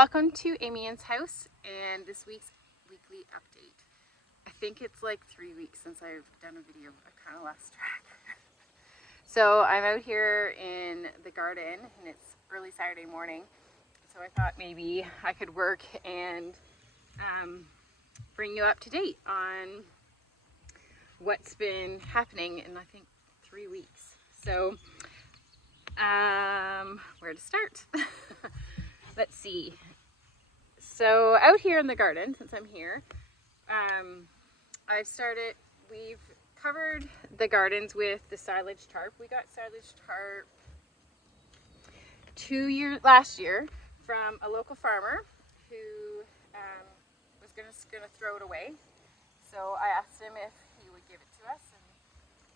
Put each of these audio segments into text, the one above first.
Welcome to Amiens' house and this week's weekly update. I think it's like 3 weeks since I've done a video. I kind of lost track. So I'm out here in the garden and it's early Saturday morning. So I thought maybe I could work and bring you up to date on what's been happening in I think 3 weeks. So where to start? Let's see. So out here in the garden, since I'm here, we've covered the gardens with the silage tarp. We got silage tarp last year from a local farmer who was gonna throw it away. So I asked him if he would give it to us, and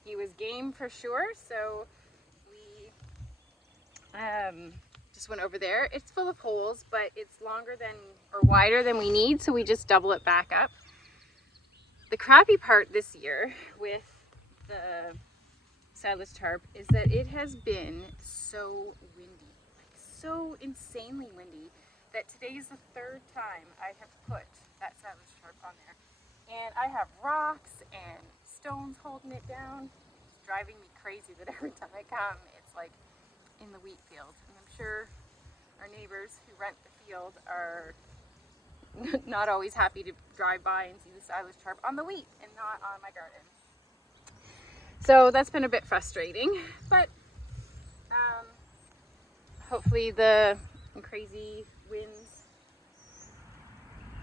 he was game for sure. So we just went over there. It's full of holes, but it's longer than or wider than we need, so we just double it back up. The crappy part this year with the silage tarp is that it has been so windy, like so insanely windy, that today is the third time I have put that silage tarp on there. And I have rocks and stones holding it down. It's driving me crazy that every time I come, it's like in the wheat field. And I'm sure our neighbors who rent the field are not always happy to drive by and see the silage tarp on the wheat and not on my garden. So that's been a bit frustrating, but hopefully the crazy winds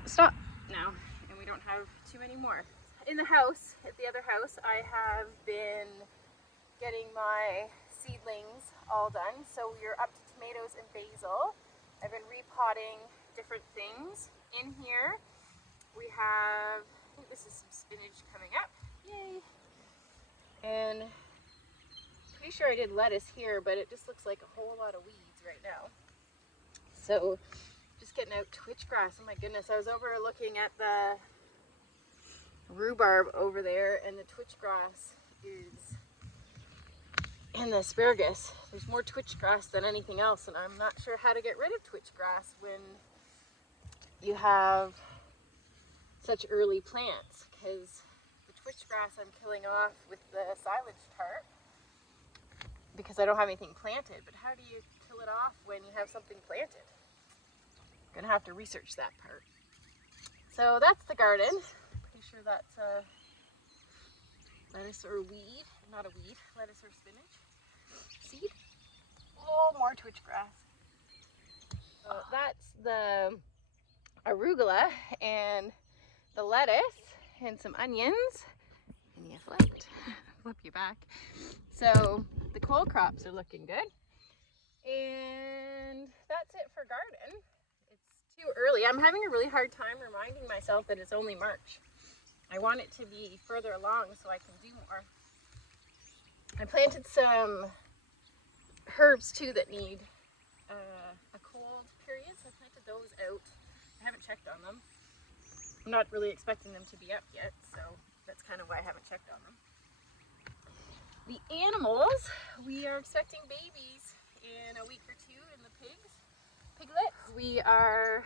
stop now and we don't have too many more. In the house, at the other house, I have been getting my seedlings all done. So we're up to tomatoes and basil. I've been repotting different things. In here we have, I think this is some spinach coming up, yay, and pretty sure I did lettuce here, but it just looks like a whole lot of weeds right now. So just getting out twitch grass. Oh my goodness, I was over looking at the rhubarb over there, and the twitch grass is, and the asparagus, there's more twitch grass than anything else, and I'm not sure how to get rid of twitch grass when you have such early plants, because the twitch grass I'm killing off with the silage tarp because I don't have anything planted. But how do you kill it off when you have something planted? Gonna have to research that part. So that's the garden. Pretty sure that's a lettuce or weed, not a weed, lettuce or spinach seed. Oh, more twitch grass. So that's the arugula and the lettuce and some onions, and you flip you back. So the cole crops are looking good, and that's it for garden. It's too early. I'm having a really hard time reminding myself that it's only March. I want it to be further along so I can do more. I planted some herbs too that need a cold period, so I planted those out. I haven't checked on them. I'm not really expecting them to be up yet, so that's kind of why I haven't checked on them. The animals, we are expecting babies in a week or two, and the piglets, we are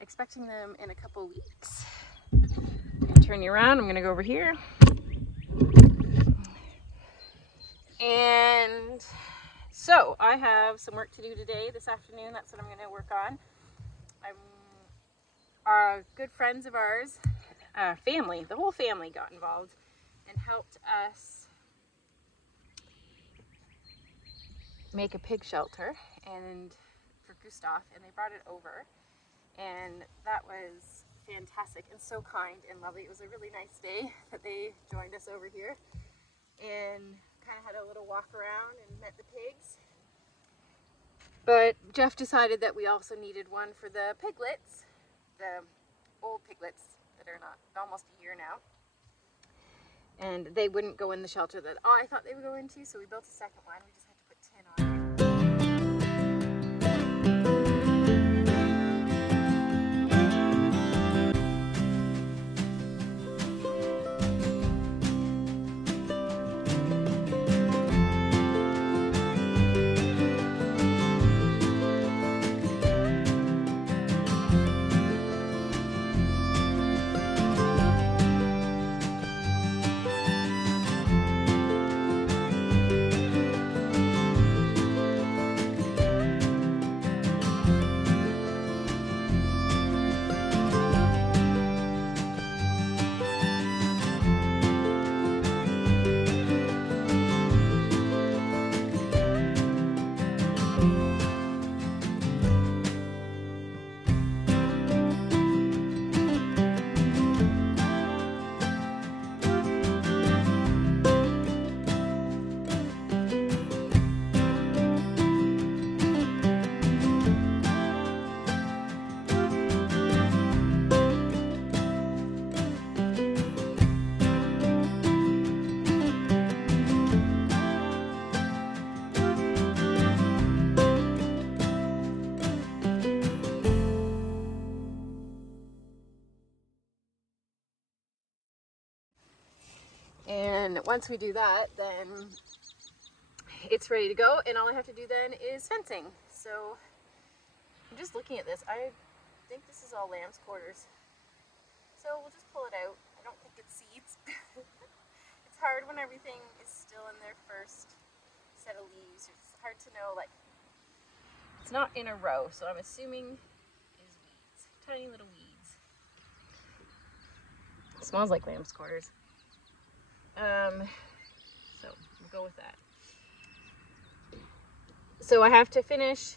expecting them in a couple weeks. Turn you around, I'm gonna go over here. And so I have some work to do today, this afternoon. That's what I'm gonna work on. Good friends of ours, family, the whole family got involved and helped us make a pig shelter and for Gustav, and they brought it over, and that was fantastic and so kind and lovely. It was a really nice day that they joined us over here and kind of had a little walk around and met the pigs. But Jeff decided that we also needed one for the piglets, the old piglets that are not almost a year now, and they wouldn't go in the shelter that I thought they would go into, so we built a second one. We just had to put tin on it. And once we do that, then it's ready to go, and all I have to do then is fencing. So I'm just looking at this. I think this is all lamb's quarters. So we'll just pull it out. I don't think it's seeds. It's hard when everything is still in their first set of leaves. It's hard to know, like, it's not in a row, so I'm assuming is weeds. Tiny little weeds. It smells like lamb's quarters. So we'll go with that. So I have to finish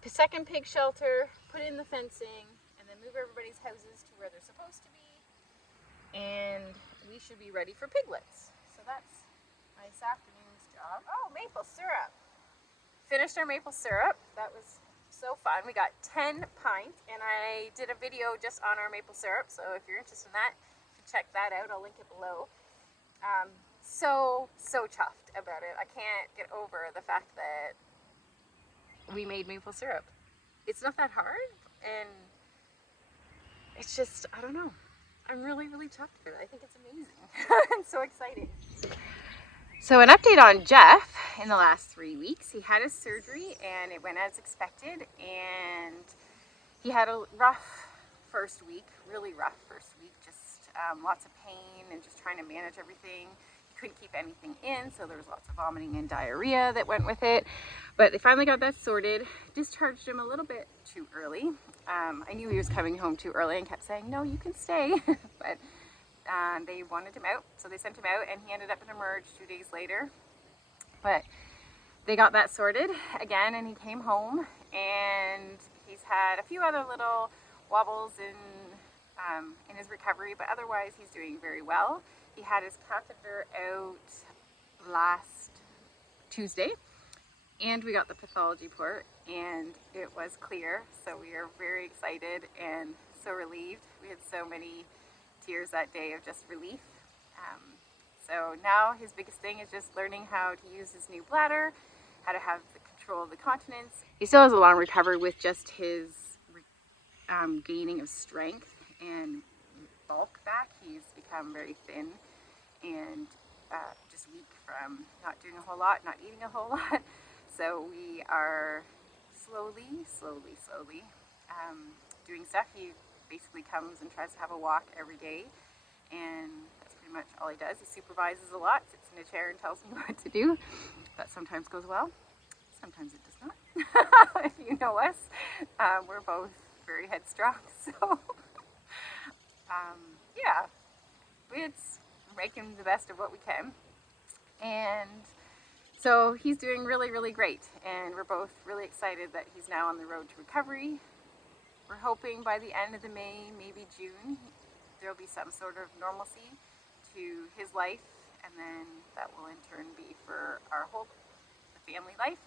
the second pig shelter, put in the fencing, and then move everybody's houses to where they're supposed to be. And we should be ready for piglets. So that's my this afternoon's job. Oh, maple syrup. Finished our maple syrup. That was so fun. We got 10 pints, and I did a video just on our maple syrup. So if you're interested in that, you can check that out. I'll link it below. So chuffed about it. I can't get over the fact that we made maple syrup. It's not that hard, and it's just, I don't know. I'm really chuffed about it. I think it's amazing. It's so exciting. So an update on Jeff in the last 3 weeks. He had his surgery and it went as expected, and he had a rough first week, really rough first week, just lots of pain and just trying to manage everything. He couldn't keep anything in, so there was lots of vomiting and diarrhea that went with it. But they finally got that sorted, discharged him a little bit too early. I knew he was coming home too early and kept saying, no, you can stay. But they wanted him out, so they sent him out, and he ended up in Emerge 2 days later. But they got that sorted again, and he came home, and he's had a few other little wobbles in his recovery, but otherwise he's doing very well. He had his catheter out last Tuesday, and we got the pathology report, and it was clear, so we are very excited and so relieved. We had so many tears that day of just relief. So now his biggest thing is just learning how to use his new bladder, how to have the control of the continence. He still has a long recovery with just his gaining of strength and bulk back. He's become very thin and just weak from not doing a whole lot, not eating a whole lot. So we are slowly doing stuff. He basically comes and tries to have a walk every day, and that's pretty much all he does. He supervises a lot, sits in a chair and tells me what to do. That sometimes goes well, sometimes it does not. If you know us, we're both very headstrong, so yeah, it's making the best of what we can. And so he's doing really great, and we're both really excited that he's now on the road to recovery. We're hoping by the end of the May, maybe June, there'll be some sort of normalcy to his life, and then that will in turn be for our whole family life.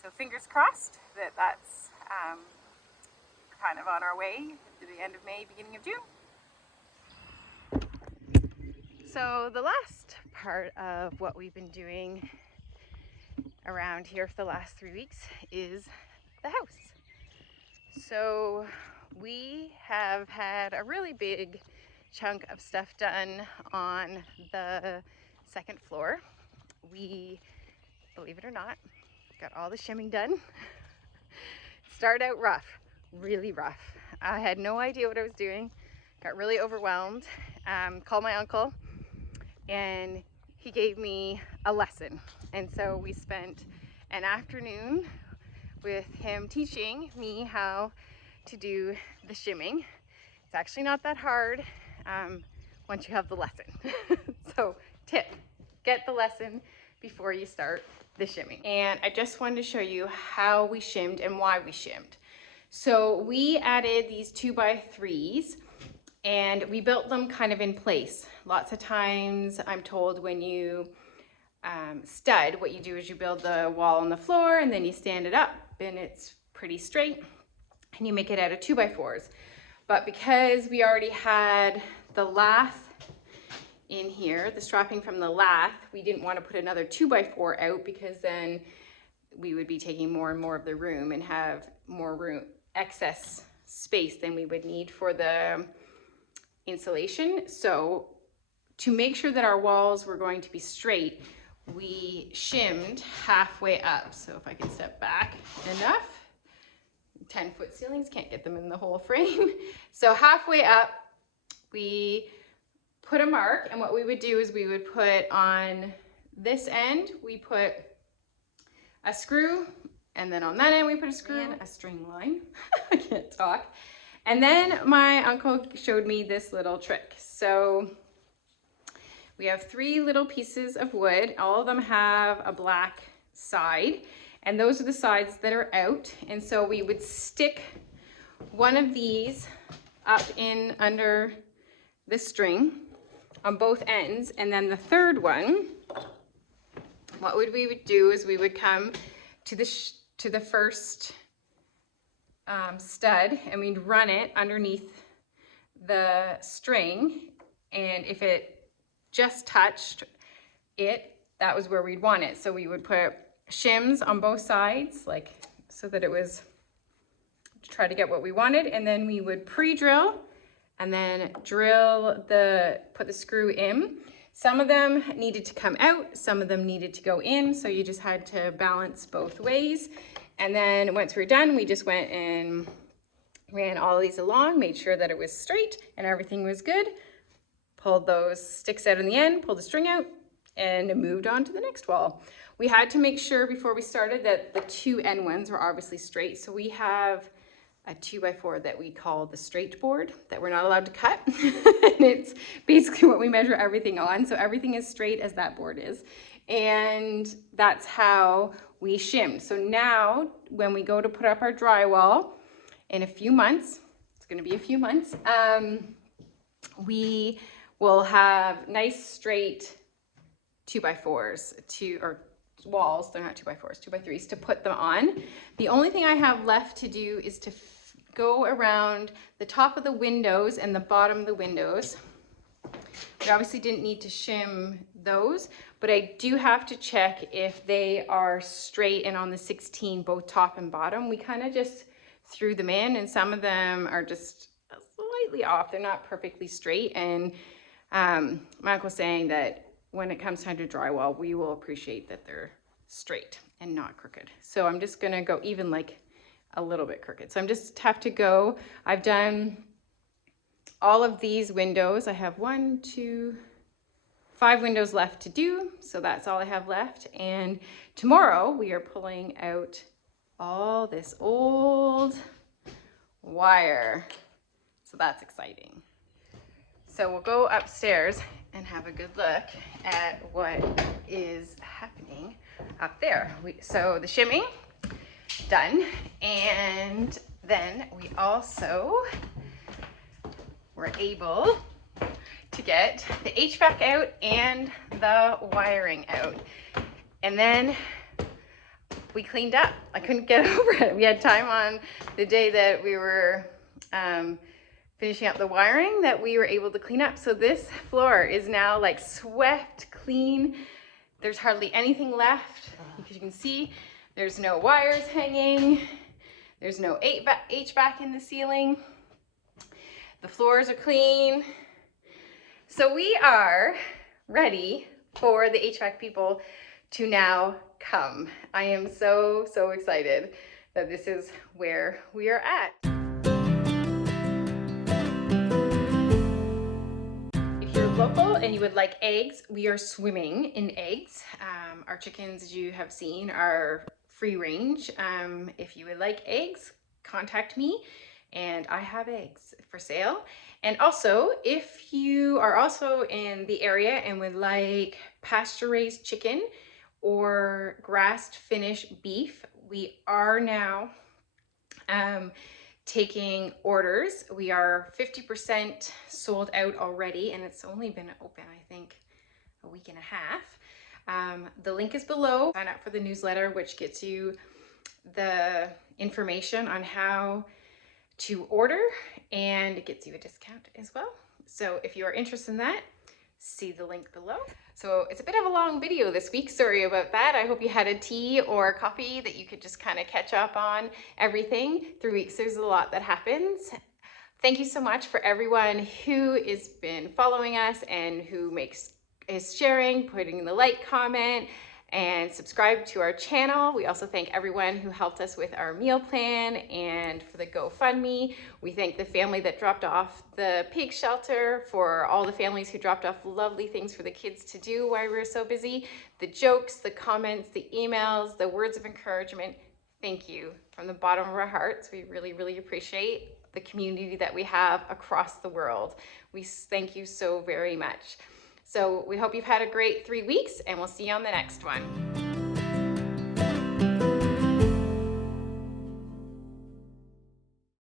So fingers crossed that that's kind of on our way to the end of May, beginning of June. So the last part of what we've been doing around here for the last 3 weeks is the house. So we have had a really big chunk of stuff done on the second floor. We, believe it or not, got all the shimming done. Started out rough, really rough. I had no idea what I was doing, got really overwhelmed. Called my uncle, and he gave me a lesson. And so we spent an afternoon with him teaching me how to do the shimming. It's actually not that hard once you have the lesson. So tip, get the lesson before you start the shimming. And I just wanted to show you how we shimmed and why we shimmed. So we added these 2x3s, and we built them kind of in place. Lots of times I'm told when you stud, what you do is you build the wall on the floor, and then you stand it up, and it's pretty straight, and you make it out of 2x4s. But because we already had the lath in here, the strapping from the lath, we didn't want to put another 2x4 out, because then we would be taking more and more of the room and have more room, excess space than we would need for the insulation. So to make sure that our walls were going to be straight, we shimmed halfway up. So if I can step back enough, 10-foot ceilings, can't get them in the whole frame. So halfway up, we put a mark, and what we would do is we would put on this end, we put a screw, and then on that end we put a screw and a string line. I can't talk. And then my uncle showed me this little trick. So we have 3 little pieces of wood. All of them have a black side, and those are the sides that are out. And so we would stick one of these up in under the string on both ends, and then the third one, what we would do is we would come to the first stud, and we'd run it underneath the string, and if it just touched it, that was where we'd want it. So we would put shims on both sides, like so that it was to try to get what we wanted, and then we would pre-drill and then put the screw in. Some of them needed to come out, some of them needed to go in, so you just had to balance both ways. And then once we were done, we just went and ran all of these along, made sure that it was straight and everything was good, pulled those sticks out in the end, pulled the string out, and moved on to the next wall. We had to make sure before we started that the 2 end ones were obviously straight, so we have a 2x4 that we call the straight board that we're not allowed to cut. And it's basically what we measure everything on. So everything is straight as that board is. And that's how we shimmed. So now when we go to put up our drywall in a few months, it's gonna be a few months, we will have nice straight 2x4s or walls, they're not 2x4s, 2x3s to put them on. The only thing I have left to do is to go around the top of the windows and the bottom of the windows. We obviously didn't need to shim those, but I do have to check if they are straight and on the 16, both top and bottom. We kind of just threw them in, and some of them are just slightly off. They're not perfectly straight, and my uncle was saying that when it comes time to drywall, we will appreciate that they're straight and not crooked. So I'm just gonna go even like a little bit crooked. So I'm just have to go. I've done all of these windows. I have 1, 2, 5 windows left to do. So that's all I have left. And tomorrow we are pulling out all this old wire. So that's exciting. So we'll go upstairs and have a good look at what is happening up there. So the shimming, done. And then we also were able to get the HVAC out and the wiring out. And then we cleaned up. I couldn't get over it. We had time on the day that we were finishing up the wiring that we were able to clean up. So this floor is now like swept clean. There's hardly anything left. As you can see, there's no wires hanging. There's no HVAC in the ceiling. The floors are clean. So we are ready for the HVAC people to now come. I am so, so excited that this is where we are at. If you're local and you would like eggs, we are swimming in eggs. Our chickens, as you have seen, are free range. If you would like eggs, contact me and I have eggs for sale. And also, if you are also in the area and would like pasture-raised chicken or grass finished beef, we are now taking orders. We are 50% sold out already, and it's only been open, I think, a week and a half. The link is below. Sign up for the newsletter, which gets you the information on how to order, and it gets you a discount as well. So if you are interested in that, see the link below. So it's a bit of a long video this week. Sorry about that. I hope you had a tea or a coffee that you could just kind of catch up on everything. 3 weeks, there's a lot that happens. Thank you so much for everyone who has been following us and who is sharing, putting the like comment, and subscribe to our channel. We also thank everyone who helped us with our meal plan and for the GoFundMe. We thank the family that dropped off the pig shelter, for all the families who dropped off lovely things for the kids to do while we were so busy. The jokes, the comments, the emails, the words of encouragement. Thank you from the bottom of our hearts. We really, really appreciate the community that we have across the world. We thank you so very much. So we hope you've had a great 3 weeks, and we'll see you on the next one.